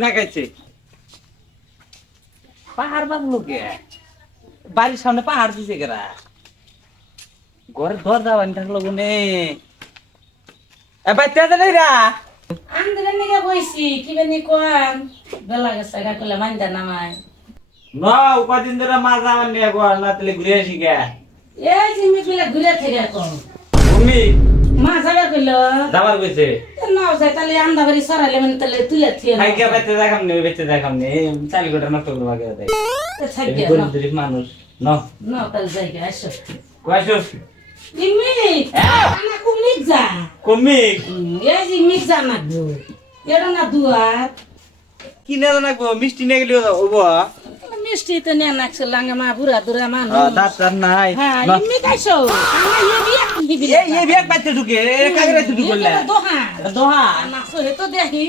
না গাইছে পাহাড় বাঁধলো কে বাড়ির সামনে পাহাড় দিছে কেরা ঘরের দরজা বানি থাকলো গুনে ভাই তেজ নেই রা আন্দরে নিগে বইছি কি বেনি কোন বেলা গেছে গা কইলা মাইন্দা নামাই না কদিন ধরে মাছ আমার নিয়ে গোয়াল না তাহলে ঘুরে আসি গে এই জিমি কইলা ঘুরে থেকে কোন ভূমি মা যাবে কইলো যাবার কইছে নাও যাই তাহলে আন্দা বাড়ি সরাইলে মানে তাহলে তুলে থিয়ে খাই কে বেঁচে দেখাম নে চালি গোটা নষ্ট করবো আগে দেয় থাকি গরিব মানুষ ন নাও তাহলে যাই গে আসো কয়সো ইমি আনা কুমিক যা কমিক এই যে মিক যা না গো এড়া না দুয়ার কি না জানাকবো মিষ্টি নিয়ে গেলে হবো মিষ্টি তো নিয়ে নাকছে লাঙ্গা মা বুড়া দুরা মানুষ দাঁত টাত নাই হ্যাঁ ইমি কাইছো আমরা ইয়ে বিয়া দিবি এই বিয়াক বাইতে ঢুকে কাগরে তুই করলে দোহা দোহা নাকছো হে তো দেখি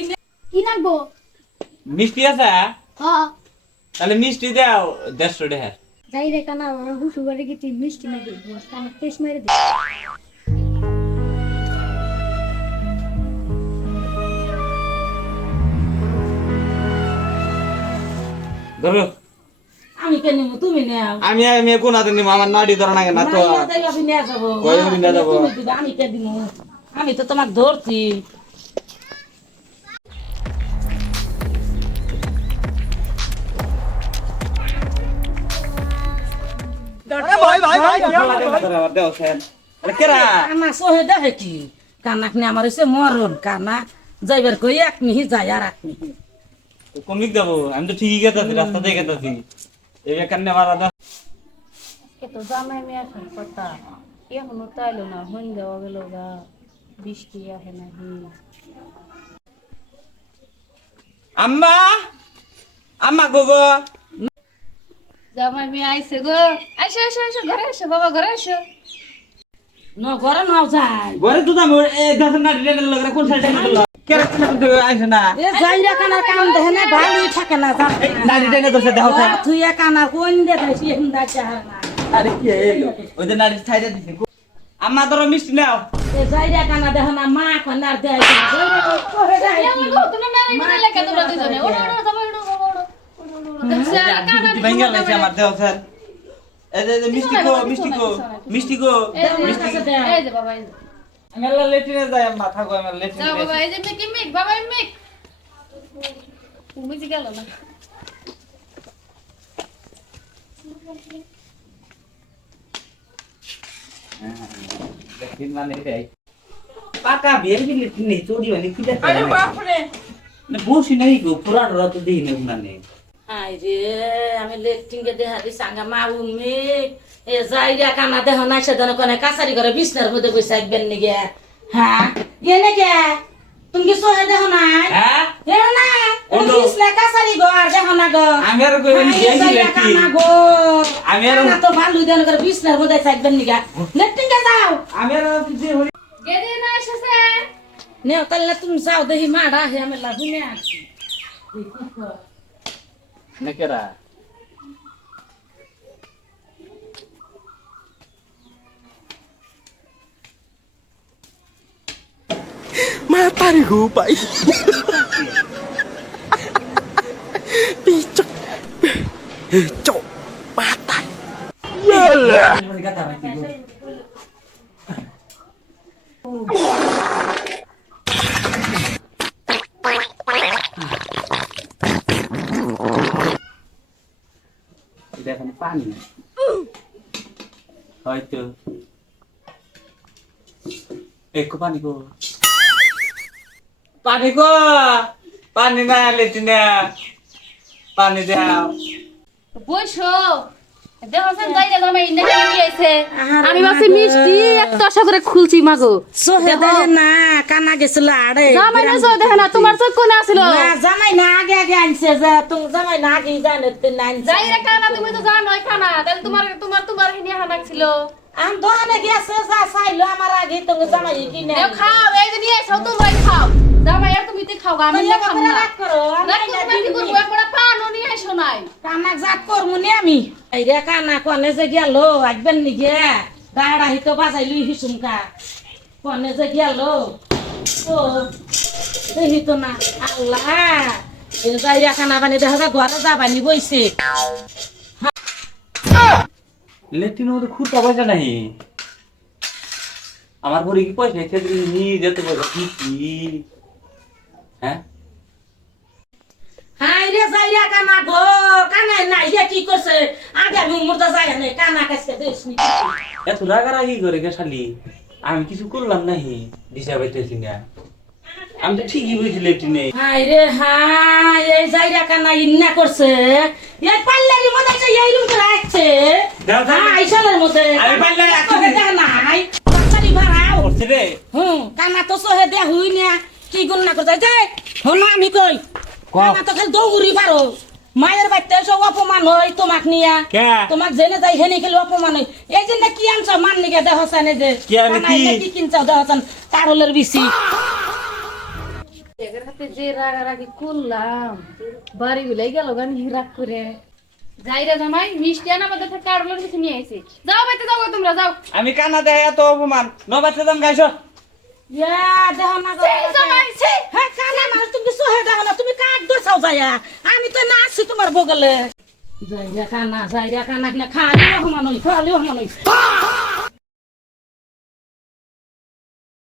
কি লাগবো? মিষ্টি আছে হ্যাঁ তাহলে মিষ্টি দাও 150 টাকা যাই রে কানা আমার হুসু করে গেছি মিষ্টি না দিব আমার টেস্ট মেরে দে ধরো আমি কেন নিব তুমি নাও আমি কোন হাতে নিব আমার নাড়ি ধরা না কেন তো আমি নিয়ে যাবো কই আমি নিয়ে যাবো? তুমি দিবা, আমি কে দিব আমি তো তোমাকে ধরছি কানা সহে দেখে কি কানাক নিয়ে আমার হচ্ছে মরণ কানা যাইবার কই এক মিহি যায় আর এক মিহি কোন দিক যাবো আমি তো ঠিকই গেতাছি রাস্তা দিয়ে গেতাছি এই কান্নে মারা দাও এত জামাই মেয়ে আসার কথা এখনো তাইলো না হন দেওয়া গেল গা বৃষ্টি আহে নাহি আম্মা আম্মা গোগো জামাই মেয়ে আইসে গো আইসো আইসো আইসো ঘরে আসো বাবা ঘরে আসো ন ঘরে নাও যায় ঘরে তো দাম এ দাসন নাড়ি রেলে লাগরা কোন সাইডে নিল কেন তো আইছ না এ যাইরা কানার কাম দেখে না ভালোই থাকে না জান নাড়ি টেনে তো দেখো তুই কানা কোন দেখাইছি হিন্দা চাহার না আরে কি এলো ওই যে নাড়ি সাইডে দিছে আম্মা ধরো মিষ্টি নাও এ যাইরা কানা দেখো না মা কানার দেয় যাইরা করে দেয় তুমি মেরে মেরে লেখা তোমরা দুজনে ওড়ো ওড়ো জামাই ওড়ো বাবা ওড়ো দুটি ভাঙা লাগছে আমার দেও স্যার এই যে মিষ্টি গো মিষ্টি গো মিষ্টি গো এই যে বাবা এই যে আমি লেটিনে যাই আম্মা থাকো আমি লেটিনে যাও বাবা এই যে মিক মিক বাবা মিক তুমি জি গেল না লেটিন মানে এটাই পাকা বের কি লেটিনে চোরি মানে কি দেখতে আরে বাপ রে না বসি নাই গো পুরা ডরা তো দেই না উনানে আই রে আমি লেটিংকে দেহারি সাঙ্গা মা উম্মি এ যাইরা কানা দেহ না সেদিন কোনে কাছারি করে বিছনার মধ্যে বসে একবেন নিগে হ্যাঁ গেলে কে তুমি কি সহে দেহ নাই হ্যাঁ হে না বিছনা কাছারি গো আর দেহ না গো আমি আর কই নি আই যাইরা কানা গো আমি আর কানা তো ভালো দেন করে বিছনার মধ্যে একবেন নিগে লেটিংকে যাও আমি আর যে হরি গেদে না এসেছে নে তাহলে তুমি যাও দেখি মাডা হে আমি লাগি না নেকেরা Matarigo, pai. Picok. Picok. Mata. Yalah. দেখেন পানি হয়তো একটু পানি গো পানি না লেটিনে পানি দাও বসো দেখছেন যাই রে জামাই ইন্ডা কি আইছে আমি ভাবছি মিষ্টি এত আশা করে খুলছি মাগো সহে দেহে না কানা গেছিল আড়ে জামাই না সো দেখে না তোমার চোখ কোনে আছিল না জামাই না আগে আগে আনছে যে তুমি জামাই না আগে জানে তুই না আনছে যাই রে কানা তুমি তো জানোই খানা তাহলে তোমার হিনে হানাক ছিল আম দোকানে গেছে যা চাইলো আমার আগে তুমি জামাই কিনে এ খাও এই যে নিয়ে এসো তুমি খাও জামাই আর তুমি তে খাও আমি না খাম না রাগ করো না তুমি কি করবো একবার পানো নিয়ে এসো নাই কানা জাত করমু নি আমি এই রে কানা কোনে যে গেল আসবেন নি গে গাড়া হিতো বাজাইলি হিসুমকা কোনে যে গেল ও দেখি তো না আল্লাহ এই যাইরা খানা পানি দেখা যায় ঘরে যাবানি বইছে লেট্রিনের মধ্যে খুঁড়তে পয়সা নাই আমার ঘরে কি পয়সা আছে নিয়ে যেতে পারবো কি হ্যাঁ হাই রে যাইরা কানা গো কানা নাই রে কি করছে আগে আমি মুর্দা যাই না কানা কাছে দেশনি এত রাগারাগি করে গে শালি আমি কিছু করলাম নাহি দিশা পাইতেছি না আমি তো ঠিকই বুঝছি লেট্রিনে হাই রে হাই এই যাইরা কানা ইন্না করছে এই পাল্লারির মধ্যে যে এই রুম করে আসছে দাও, দাও। হাই শালের মধ্যে আমি পাল্লারি আসছি। দেখ নাই পাল্লারি ভাড়াও করছি রে কানা তো সহে দে হুই না কি গুণ না করতে যাই হন আমি কই কানা তো খালি দৌড়ি পারো মায়ের বাড়িতে সব অপমান হয় তোমাক নিয়া কে? তোমাক জেনে যাই হেনে খেলে অপমান হয় এই জন্য কি আনছ মান নিকে দেহ সানে যে কি আনি কানা কি? এনে কি কিনছাও দেহ সান কারলের বিসি এদের হাতে যে রাগারাগি করলাম বাড়ি বিলাই গেল গান হিরাক করে যাইরা জামাই মিষ্টি আনা মধ্যে থেকে কারোর কিছু নিয়ে আইছি যাও বাইতে যাও তোমরা যাও আমি কানা দেয় এত অপমান নবাতে দাম গাইছ ইয়া দেহ না গো হ্যাঁ কানা মানুষ তুমি সহে দেহ না তুমি কাক দছাও যায়া আমি তো না আছি তোমার বগলে যাইরা কানা না খালি অপমান হই খালি অপমান হই